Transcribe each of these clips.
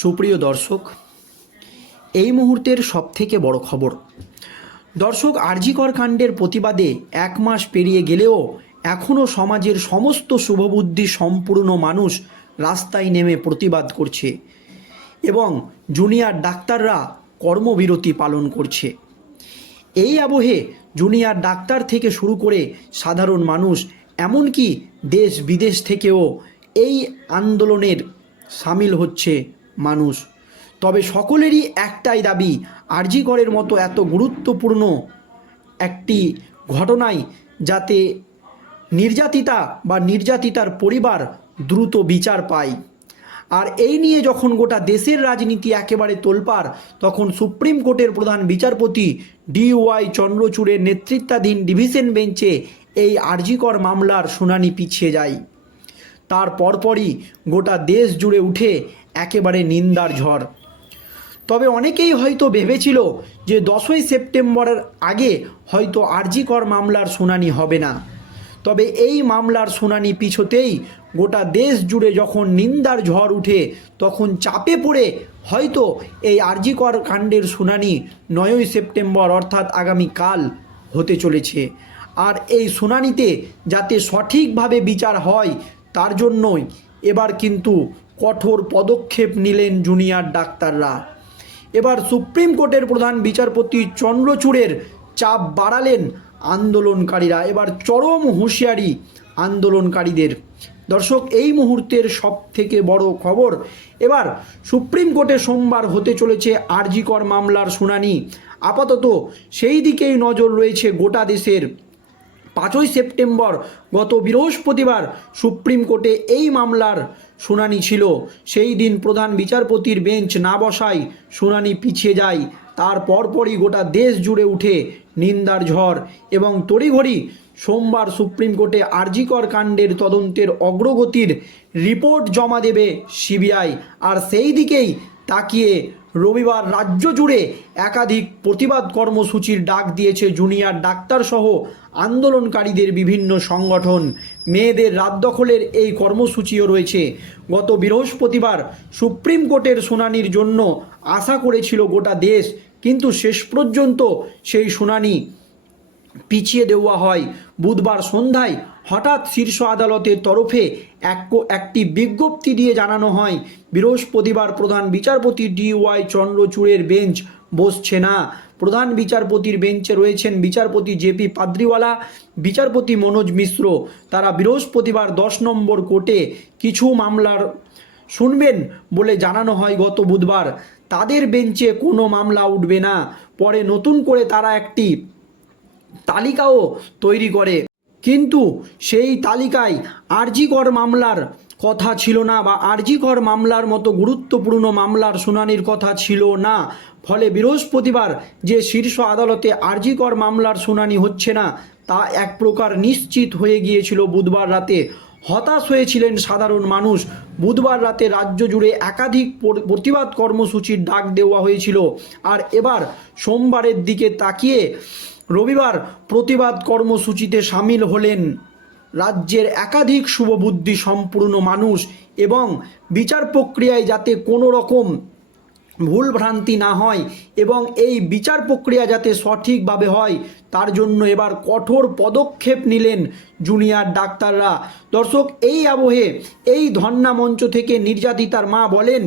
সুপ্রিয় দর্শক, এই মুহূর্তের সবথেকে বড় খবর। দর্শক, আরজিকর কাণ্ডের প্রতিবাদে এক মাস পেরিয়ে গেলেও এখনও সমাজের সমস্ত শুভবুদ্ধি সম্পূর্ণ মানুষ রাস্তায় নেমে প্রতিবাদ করছে এবং জুনিয়র ডাক্তাররা কর্মবিরতি পালন করছে। এই আবহে জুনিয়র ডাক্তার থেকে শুরু করে সাধারণ মানুষ, এমনকি দেশ বিদেশ থেকেও এই আন্দোলনের সামিল হচ্ছে মানুষ। তবে সকলেরই একটাই দাবি আরজিকরের মতো এত গুরুত্বপূর্ণ একটি ঘটনায় যাতে নির্যাতিতা বা নির্যাতিতার পরিবার দ্রুত বিচার পায়। আর এই নিয়ে যখন গোটা দেশের রাজনীতি একেবারে তোলপাড়, তখন সুপ্রিম কোর্টের প্রধান বিচারপতি ডিওয়াই চন্দ্রচূড়ের নেতৃত্বাধীন ডিভিশন বেঞ্চে এই আরজিকর মামলার শুনানি পিছিয়ে যায়। তার পরপরই গোটা দেশ জুড়ে উঠে একেবারে নিন্দার ঝড়। তবে অনেকেই হয়তো ভেবেছিল যে দশই সেপ্টেম্বরের আগে হয়তো আরজিকর মামলার শুনানি হবে না। তবে এই মামলার শুনানি পিছতেই গোটা দেশ জুড়ে যখন নিন্দার ঝড় উঠে, তখন চাপে পড়ে হয়তো এই আরজিকর কাণ্ডের শুনানি নয়ই সেপ্টেম্বর, অর্থাৎ আগামীকাল হতে চলেছে। আর এই শুনানিতে যাতে সঠিকভাবে বিচার হয়, তার জন্যই এবার কিন্তু কঠোর পদক্ষেপ নিলেন জুনিয়র ডাক্তাররা। এবার সুপ্রিম কোর্টের প্রধান বিচারপতি চন্দ্রচূড়ের চাপ বাড়ালেন আন্দোলনকারীরা। এবার চরম হুঁশিয়ারি আন্দোলনকারীদের। দর্শক, এই মুহূর্তের সব থেকে বড় খবর, এবার সুপ্রিম কোর্টে সোমবার হতে চলেছে আরজিকর মামলার শুনানি। আপাতত সেই দিকেই নজর রয়েছে গোটা দেশের। পাঁচই সেপ্টেম্বর গত বৃহস্পতিবার সুপ্রিম কোর্টে এই মামলার শুনানি ছিল। সেই দিন প্রধান বিচারপতির বেঞ্চ না বসায় শুনানি পিছিয়ে যায়। তার পরপরই গোটা দেশ জুড়ে উঠে নিন্দার ঝড় এবং তড়িঘড়ি সোমবার সুপ্রিম কোর্টে আরজিকর কাণ্ডের তদন্তের অগ্রগতির রিপোর্ট জমা দেবে সিবিআই। আর সেই দিকেই তাকিয়ে রবিবার রাজ্য জুড়ে একাধিক প্রতিবাদ কর্মসূচির ডাক দিয়েছে জুনিয়র ডাক্তারসহ আন্দোলনকারীদের বিভিন্ন সংগঠন। মেয়েদের রাত দখলের এই কর্মসূচিও রয়েছে। গত বৃহস্পতিবার সুপ্রিম কোর্টের শুনানির জন্য আশা করেছিল গোটা দেশ, কিন্তু শেষ পর্যন্ত সেই শুনানি পিছিয়ে দেওয়া হয়। বুধবার সন্ধ্যায় হঠাৎ শীর্ষ আদালতের তরফে এক একটি বিজ্ঞপ্তি দিয়ে জানানো হয়, বৃহস্পতিবার প্রধান বিচারপতি ডি ওয়াই চন্দ্রচূড়ের বেঞ্চ বসছে না। প্রধান বিচারপতির বেঞ্চে রয়েছেন বিচারপতি জেপি পাদ্রিওয়ালা, বিচারপতি মনোজ মিশ্র। তারা বৃহস্পতিবার দশ নম্বর কোর্টে কিছু মামলার শুনবেন বলে জানানো হয় গত বুধবার। তাদের বেঞ্চে কোনো মামলা উঠবে না। পরে নতুন করে তারা একটি তালিকাও তৈরি করে। কিন্তু সেই তালিকায় আরজিকর মামলার কথা ছিল না বা আরজিকর মামলার মতো গুরুত্বপূর্ণ মামলার শুনানির কথা ছিল না। ফলে বৃহস্পতিবার যে শীর্ষ আদালতে আরজিকর মামলার শুনানি হচ্ছে না, তা এক প্রকার নিশ্চিত হয়ে গিয়েছিল বুধবার রাতে। হতাশ হয়েছিলেন সাধারণ মানুষ। বুধবার রাতে রাজ্য জুড়ে একাধিক প্রতিবাদ কর্মসূচির ডাক দেওয়া হয়েছিল। আর এবার সোমবারের দিকে তাকিয়ে রবিবার প্রতিবাদ কর্মসূচিতে সামিল হলেন রাজ্যের একাধিক শুভবুদ্ধি সম্পূর্ণ মানুষ এবং বিচার প্রক্রিয়ায় যাতে কোনো রকম ভুল ভ্রান্তি না হয় এবং এই বিচার প্রক্রিয়া যাতে সঠিকভাবে হয়, তার জন্য এবার কঠোর পদক্ষেপ নিলেন জুনিয়র ডাক্তাররা। দর্শক, এই আবহে এই ধর্ণা মঞ্চ থেকে নির্যাতিতার মা বলেন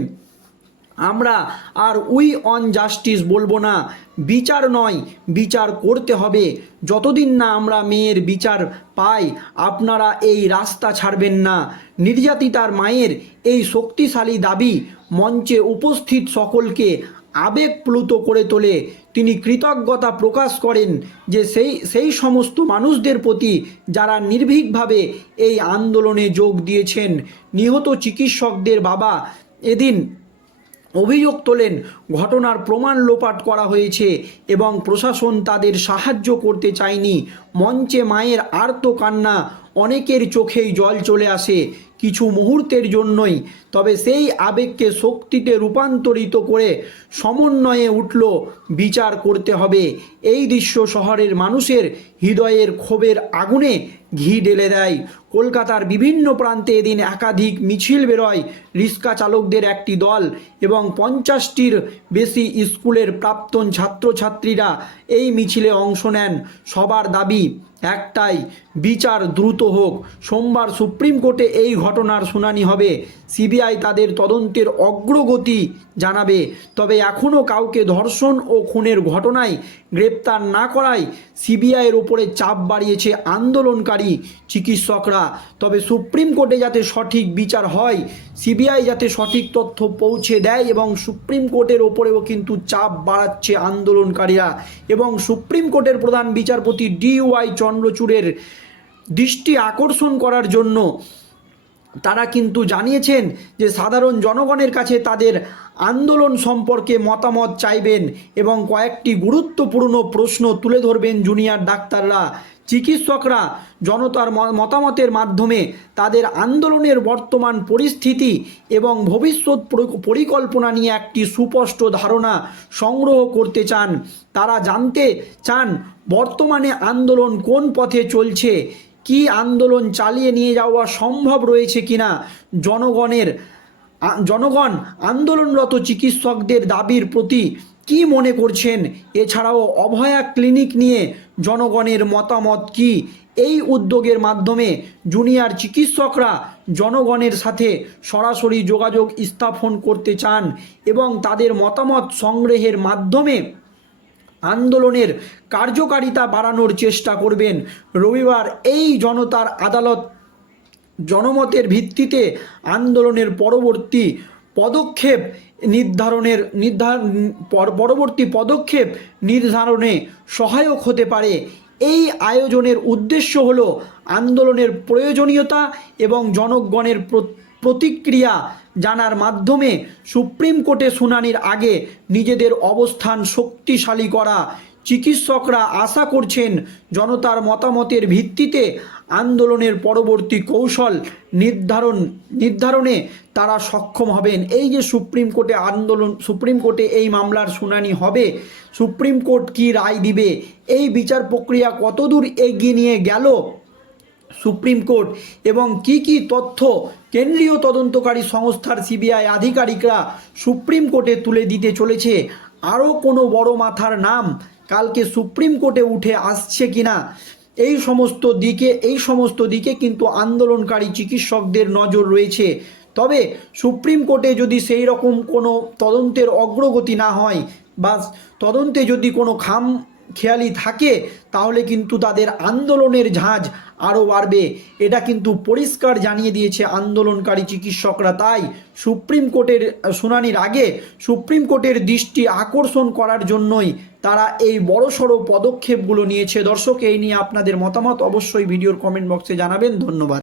আমরা আর উই অন জাস্টিস বলব না। বিচার নয়, বিচার করতে হবে। যতদিন না আমরা মেয়ের বিচার পাই, আপনারা এই রাস্তা ছাড়বেন না। নির্যাতিতার মায়ের এই শক্তিশালী দাবি মঞ্চে উপস্থিত সকলকে আবেগপ্লুত করে তোলে। তিনি কৃতজ্ঞতা প্রকাশ করেন যে সেই সেই সমস্ত মানুষদের প্রতি যারা নির্ভীকভাবে এই আন্দোলনে যোগ দিয়েছেন, নিহত চিকিৎসকদের বাবা এদিন অভিযোগ তোলেন, ঘটনার প্রমাণ লোপাট করা হয়েছে এবং প্রশাসন তাদের সাহায্য করতে চায়নি। মঞ্চে মায়ের আর্ত কান্না অনেকের চোখেই জল চলে আসে কিছু মুহূর্তের জন্যই। তবে সেই আবেগকে শক্তিতে রূপান্তরিত করে সমন্বয়ে উঠল, বিচার করতে হবে। এই দৃশ্য শহরের মানুষের হৃদয়ের ক্ষোভের আগুনে ঘি ঢেলে দেয়। কলকাতার বিভিন্ন প্রান্তে এদিন একাধিক মিছিল বেরোয়। রিক্সা চালকদের একটি দল এবং পঞ্চাশটির বেশি স্কুলের প্রাক্তন ছাত্রছাত্রীরা এই মিছিলে অংশ নেন। সবার দাবি একটাই, বিচার দ্রুত হোক। সোমবার সুপ্রিম কোর্টে এই ঘটনার শুনানি হবে। সিবিআই তাদের তদন্তের অগ্রগতি জানাবে। তবে এখনও কাউকে ধর্ষণ ও খুনের ঘটনায় গ্রেপ্তার না করায় সিবিআইয়ের ওপরে চাপ বাড়িয়েছে আন্দোলনকারী চিকিৎসকরা। তবে সুপ্রিম কোর্টে যাতে সঠিক বিচার হয়, সিবিআই যাতে সঠিক তথ্য পৌঁছে দেয় এবং সুপ্রিম কোর্টের ওপরেও কিন্তু চাপ বাড়াচ্ছে আন্দোলনকারীরা এবং সুপ্রিম কোর্টের প্রধান বিচারপতি ডি ওয়াই চন্দ্রচূড়ের দৃষ্টি আকর্ষণ করার জন্য তারা কিন্তু জানিয়েছেন যে সাধারণ জনগণের কাছে তাদের আন্দোলন সম্পর্কে মতামত চাইবেন এবং কয়েকটি গুরুত্বপূর্ণ প্রশ্ন তুলে ধরবেন জুনিয়র ডাক্তাররা। চিকিৎসকরা জনতার মতামতের মাধ্যমে তাদের আন্দোলনের বর্তমান পরিস্থিতি এবং ভবিষ্যৎ পরিকল্পনা নিয়ে একটি সুস্পষ্ট ধারণা সংগ্রহ করতে চান। তারা জানতে চান বর্তমানে আন্দোলন কোন পথে চলছে কি আন্দোলন চালিয়ে নিয়ে যাওয়া সম্ভব রয়েছে কিনা? জনগণের জনগণ আন্দোলনরত চিকিৎসকদের দাবির প্রতি কি মনে করছেন? এছাড়াও অভয়া ক্লিনিক নিয়ে জনগণের মতামত কি? এই উদ্যোগের মাধ্যমে জুনিয়র চিকিৎসকরা জনগণের সাথে সরাসরি যোগাযোগ স্থাপন করতে চান এবং তাদের মতামত সংগ্রহের মাধ্যমে আন্দোলনের কার্যকারিতা বাড়ানোর চেষ্টা করবেন। রবিবার এই জনতার আদালত জনমতের ভিত্তিতে আন্দোলনের পরবর্তী পদক্ষেপ নির্ধারণের নির্ধার পর- পরবর্তী পদক্ষেপ নির্ধারণে সহায়ক হতে পারে। এই আয়োজনের উদ্দেশ্য হল আন্দোলনের প্রয়োজনীয়তা এবং জনগণের প্রতিক্রিয়া জানার মাধ্যমে সুপ্রিম কোর্টে শুনানির আগে নিজেদের অবস্থান শক্তিশালী করা। চিকিৎসকরা আশা করছেন জনতার মতামতের ভিত্তিতে আন্দোলনের পরবর্তী কৌশল নির্ধারণ, নির্ধারণে তারা সক্ষম হবেন। এই যে সুপ্রিম কোর্টে আন্দোলন, সুপ্রিম কোর্টে এই মামলার শুনানি হবে, সুপ্রিম কোর্ট কি রায় দিবে, এই বিচার প্রক্রিয়া কতদূর এগিয়ে নিয়ে গেল সুপ্রিম কোর্ট এবং কি কি তথ্য কেন্দ্রীয় তদন্তকারী সংস্থার সিবিআই আধিকারিকরা সুপ্রিম কোর্টে তুলে দিতে চলেছে? আরও কোনো বড় মাথার নাম কালকে সুপ্রিম কোর্টে উঠে আসছে কিনা? এই সমস্ত দিকে, এই সমস্ত দিকে কিন্তু আন্দোলনকারী চিকিৎসকদের নজর রয়েছে। তবে সুপ্রিম কোর্টে যদি সেই রকম কোনো তদন্তের অগ্রগতি না হয় বা তদন্তে যদি কোনো খাম খেয়ালি থাকে, তাহলে কিন্তু তাদের আন্দোলনের ঝাঁজ আরও বাড়বে। এটা কিন্তু পরিষ্কার জানিয়ে দিয়েছে আন্দোলনকারী চিকিৎসকরা। তাই সুপ্রিম কোর্টের শুনানির আগে সুপ্রিম কোর্টের দৃষ্টি আকর্ষণ করার জন্যই তারা এই বড়সড় পদক্ষেপগুলো নিয়েছে। দর্শক, এই নিয়ে আপনাদের মতামত অবশ্যই ভিডিওর কমেন্ট বক্সে জানাবেন। ধন্যবাদ।